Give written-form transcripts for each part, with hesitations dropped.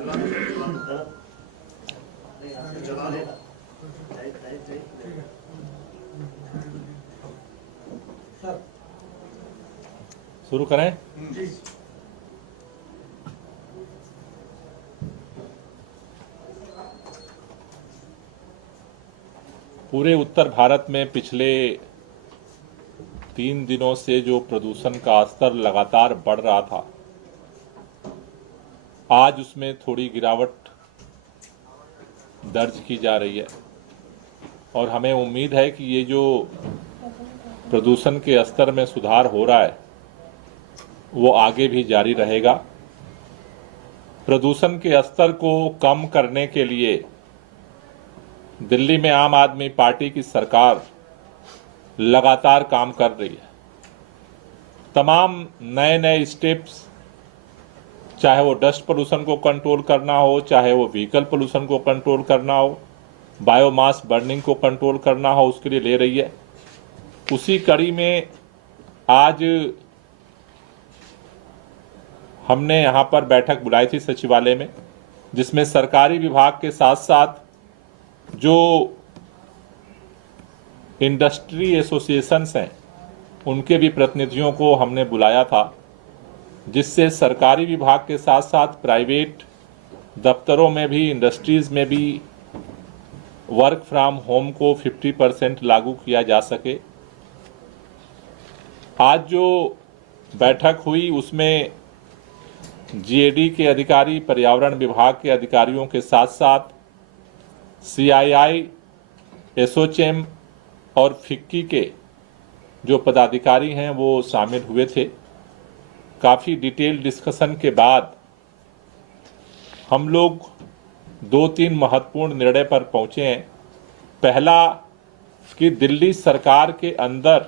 शुरू करें। पूरे उत्तर भारत में पिछले 3 दिनों से जो प्रदूषण का स्तर लगातार बढ़ रहा था, आज उसमें थोड़ी गिरावट दर्ज की जा रही है और हमें उम्मीद है कि ये जो प्रदूषण के स्तर में सुधार हो रहा है वो आगे भी जारी रहेगा। प्रदूषण के स्तर को कम करने के लिए दिल्ली में आम आदमी पार्टी की सरकार लगातार काम कर रही है। तमाम नए नए स्टेप्स, चाहे वो डस्ट पोल्यूशन को कंट्रोल करना हो, चाहे वो व्हीकल पोल्यूशन को कंट्रोल करना हो, बायोमास बर्निंग को कंट्रोल करना हो, उसके लिए ले रही है। उसी कड़ी में आज हमने यहाँ पर बैठक बुलाई थी सचिवालय में, जिसमें सरकारी विभाग के साथ साथ जो इंडस्ट्री एसोसिएशंस हैं उनके भी प्रतिनिधियों को हमने बुलाया था, जिससे सरकारी विभाग के साथ साथ प्राइवेट दफ्तरों में भी, इंडस्ट्रीज में भी वर्क फ्रॉम होम को 50% लागू किया जा सके। आज जो बैठक हुई उसमें जीएडी के अधिकारी, पर्यावरण विभाग के अधिकारियों के साथ साथ सीआईआई, एसोचेम और फिक्की के जो पदाधिकारी हैं वो शामिल हुए थे। काफ़ी डिटेल डिस्कशन के बाद हम लोग 2-3 महत्वपूर्ण निर्णय पर पहुंचे हैं। पहला कि दिल्ली सरकार के अंदर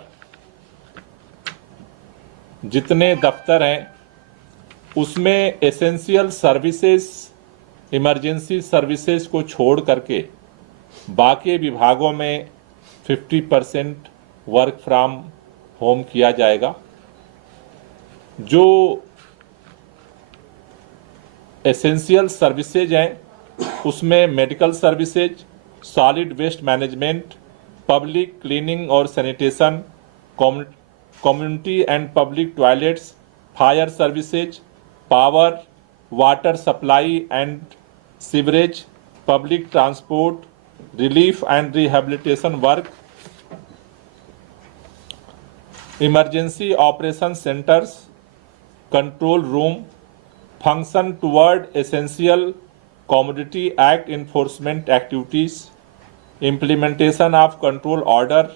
जितने दफ्तर हैं उसमें एसेंशियल सर्विसेज, इमरजेंसी सर्विसेज को छोड़ करके बाकी विभागों में 50% वर्क फ्रॉम होम किया जाएगा। जो एसेंशियल सर्विसेज हैं उसमें medical services, solid waste management, public cleaning और sanitation, community and public toilets, fire services, power, water supply and sewerage, public transport, relief and rehabilitation work, emergency operation centres, control room, function toward essential commodity act enforcement activities, implementation of control order,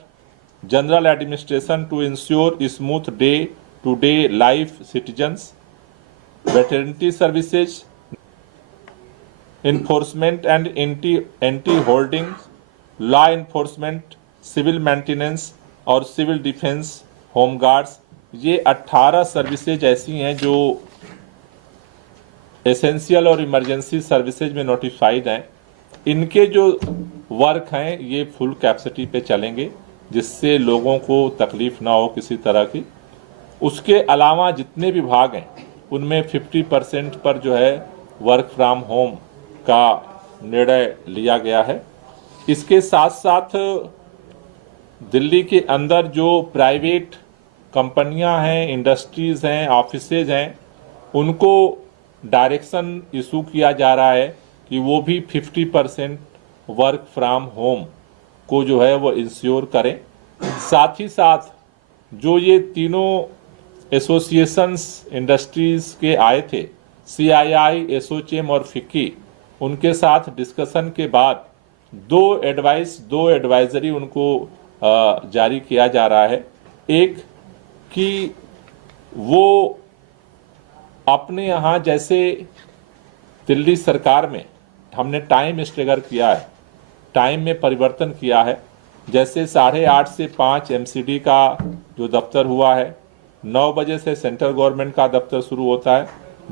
general administration to ensure smooth day-to-day life citizens, veterinary services, enforcement and anti-hoarding, law enforcement, civil maintenance और civil defence, home guards, ये 18 services ऐसी हैं जो essential और emergency services में notified हैं। इनके जो वर्क हैं ये फुल कैपेसिटी पे चलेंगे, जिससे लोगों को तकलीफ ना हो किसी तरह की। उसके अलावा जितने विभाग हैं उनमें 50% पर जो है वर्क फ्रॉम होम का निर्णय लिया गया है। इसके साथ साथ दिल्ली के अंदर जो प्राइवेट कंपनियां हैं, इंडस्ट्रीज़ हैं, ऑफिसेज हैं, उनको डायरेक्शन इशू किया जा रहा है कि वो भी 50% वर्क फ्रॉम होम को जो है वो इंश्योर करें। साथ ही साथ जो ये तीनों एसोसिएशंस इंडस्ट्रीज़ के आए थे, सीआईआई, एसोचेम और फिक्की, उनके साथ डिस्कशन के बाद दो एडवाइजरी उनको जारी किया जा रहा है। एक कि वो अपने यहाँ जैसे दिल्ली सरकार में हमने टाइम स्टेगर किया है, टाइम में परिवर्तन किया है। जैसे 8:30 से 5 एमसीडी का जो दफ्तर हुआ है, 9 बजे से सेंट्रल गवर्नमेंट का दफ्तर शुरू होता है,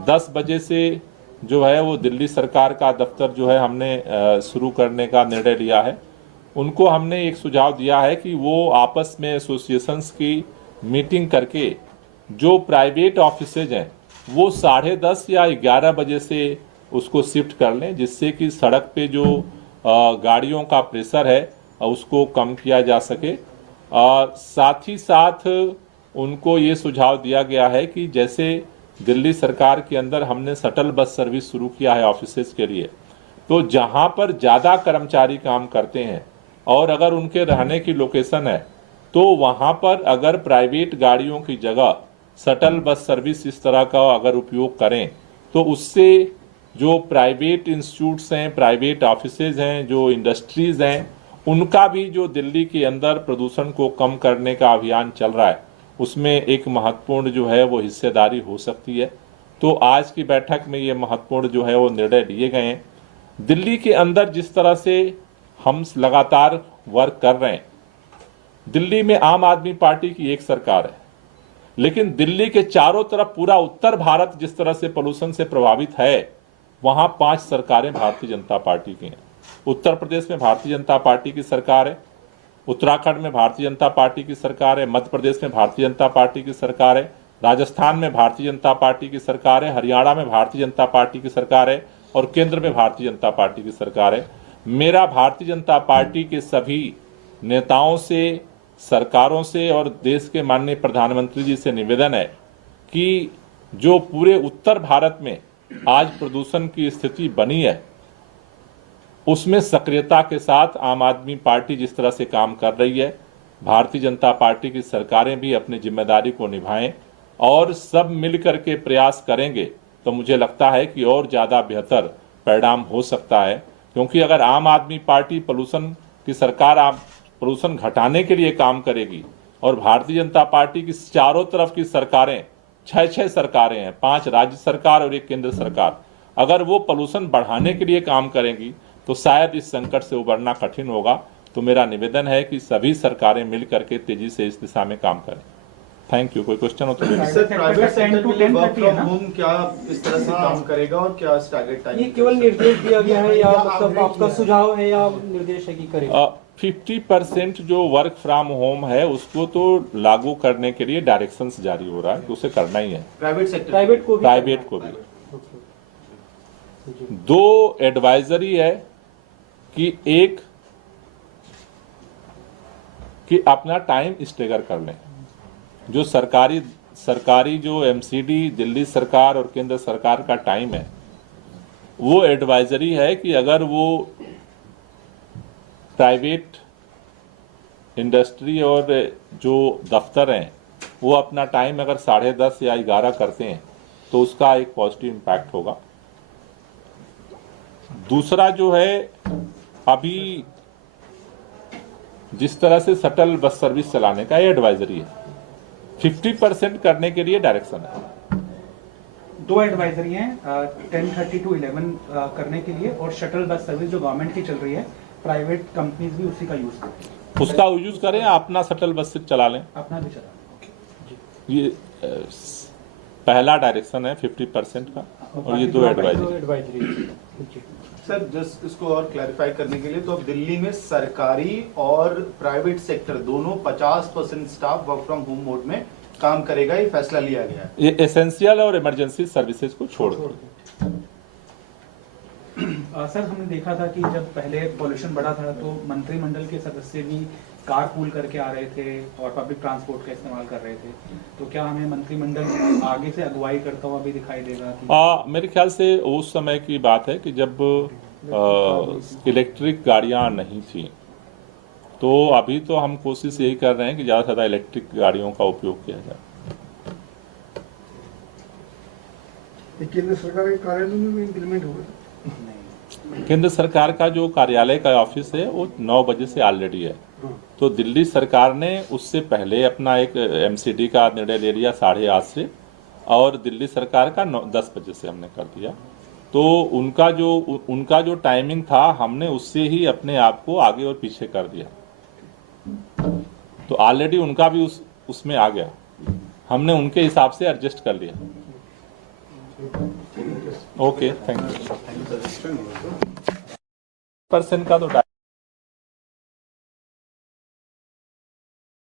10 बजे से जो है वो दिल्ली सरकार का दफ्तर जो है हमने शुरू करने का निर्णय लिया है। उनको हमने एक सुझाव दिया है कि वो आपस में एसोसिएशंस की मीटिंग करके जो प्राइवेट ऑफिसेज हैं वो 10:30 या 11 बजे से उसको शिफ्ट कर लें, जिससे कि सड़क पे जो गाड़ियों का प्रेशर है उसको कम किया जा सके। साथ ही साथ उनको ये सुझाव दिया गया है कि जैसे दिल्ली सरकार के अंदर हमने शटल बस सर्विस शुरू किया है ऑफिसेज के लिए, तो जहां पर ज़्यादा कर्मचारी काम करते हैं और अगर उनके रहने की लोकेशन है तो वहां पर अगर प्राइवेट गाड़ियों की जगह शटल बस सर्विस इस तरह का अगर उपयोग करें तो उससे जो प्राइवेट इंस्टीट्यूट्स हैं, प्राइवेट ऑफिसेज हैं, जो इंडस्ट्रीज हैं, उनका भी जो दिल्ली के अंदर प्रदूषण को कम करने का अभियान चल रहा है उसमें एक महत्वपूर्ण जो है वो हिस्सेदारी हो सकती है। तो आज की बैठक में ये महत्वपूर्ण जो है वो निर्णय लिए गए हैं। दिल्ली के अंदर जिस तरह से हम लगातार वर्क कर रहे हैं, दिल्ली में आम आदमी पार्टी की एक सरकार है, लेकिन दिल्ली के चारों तरफ पूरा उत्तर भारत जिस तरह से पोल्यूशन से प्रभावित है, वहां 5 सरकारें भारतीय जनता पार्टी की हैं। उत्तर प्रदेश में भारतीय जनता पार्टी की सरकार है, उत्तराखंड में भारतीय जनता पार्टी की सरकार है, मध्य प्रदेश में भारतीय जनता पार्टी की सरकार है, राजस्थान में भारतीय जनता पार्टी की सरकार है, हरियाणा में भारतीय जनता पार्टी की सरकार है और केंद्र में भारतीय जनता पार्टी की सरकार है। मेरा भारतीय जनता पार्टी के सभी नेताओं से, सरकारों से और देश के माननीय प्रधानमंत्री जी से निवेदन है कि जो पूरे उत्तर भारत में आज प्रदूषण की स्थिति बनी है उसमें सक्रियता के साथ आम आदमी पार्टी जिस तरह से काम कर रही है, भारतीय जनता पार्टी की सरकारें भी अपनी जिम्मेदारी को निभाएं और सब मिलकर के प्रयास करेंगे तो मुझे लगता है कि और ज़्यादा बेहतर परिणाम हो सकता है। क्योंकि अगर आम आदमी पार्टी पोल्यूशन की सरकार पोल्यूशन घटाने के लिए काम करेगी और भारतीय जनता पार्टी की चारों तरफ की सरकारें, 6 सरकारें हैं, 5 राज्य सरकार और 1 केंद्र सरकार, अगर वो पोल्यूशन बढ़ाने के लिए काम करेंगी तो शायद इस संकट से उबरना कठिन होगा। तो मेरा निवेदन है कि सभी सरकारें मिल करके तेजी से इस दिशा में काम करें। Thank you. कोई क्वेश्चन हो तो सर, प्राइवेट सेक्टर के लिए वर्क फ्रॉम होम क्या इस तरह से काम करेगा और क्या स्टैगर्ड टाइम? ये केवल निर्देश दिया गया है या मतलब आपका सुझाव है या निर्देश है कि करेगा? 50% जो वर्क फ्रॉम होम है उसको तो लागू करने के लिए डायरेक्शंस जारी हो रहा है, तो उसे करना ही है। प्राइवेट सेक्टर, प्राइवेट को भी 2 एडवाइजरी है कि एक कि अपना टाइम स्टेगर कर लें। जो सरकारी जो एमसीडी दिल्ली सरकार और केंद्र सरकार का टाइम है वो एडवाइजरी है कि अगर वो प्राइवेट इंडस्ट्री और जो दफ्तर हैं वो अपना टाइम अगर 10:30 या 11 करते हैं तो उसका एक पॉजिटिव इम्पैक्ट होगा। दूसरा जो है, अभी जिस तरह से शटल बस सर्विस चलाने का ये एडवाइजरी है, 50% करने के लिए डायरेक्शन है। 2 एडवाइजरी हैं, 10:30 to 11 करने के लिए, और शटल बस सर्विस जो गवर्नमेंट की चल रही है, प्राइवेट कंपनीज भी उसी का यूज करें। उसका यूज करें, अपना शटल बस चला लें, अपना भी चला। ये पहला डायरेक्शन है 50% का, और ये 2 एडवाइजरी। सर, जस्ट इसको और क्लैरिफाई करने के लिए, तो अब दिल्ली में सरकारी और प्राइवेट सेक्टर दोनों 50% staff work from home mode में काम करेगा, ये फैसला लिया गया है। ये एसेंशियल और इमरजेंसी सर्विसेज को छोड़ कर। सर, हमने देखा था कि जब पहले पॉल्यूशन बढ़ा था तो मंत्रिमंडल के सदस्य भी कार पूल करके आ रहे थे और पब्लिक ट्रांसपोर्ट का इस्तेमाल कर रहे थे, तो क्या हमें मंत्रिमंडल आगे से अगुवाई करता हुआ भी दिखाई देगा कि? मेरे ख्याल से उस समय की बात है कि जब इलेक्ट्रिक गाड़ियां नहीं थी, तो अभी तो हम कोशिश यही कर रहे हैं कि ज़्यादा से ज़्यादा इलेक्ट्रिक गाड़ियों का उपयोग किया जाए। केंद्र सरकार के कार्यालय में भी इंप्लीमेंट होगा? केंद्र सरकार का जो कार्यालय का ऑफिस है वो 9 बजे से ऑलरेडी है, तो दिल्ली सरकार ने उससे पहले अपना एक एमसीडी का निर्णय ले लिया 8:30 से, और दिल्ली सरकार का 10 बजे से हमने कर दिया। तो उनका जो टाइमिंग था हमने उससे ही अपने आप को आगे और पीछे कर दिया, तो ऑलरेडी उनका भी उसमें आ गया, हमने उनके हिसाब से एडजस्ट कर लिया। Okay, thank you. % का तो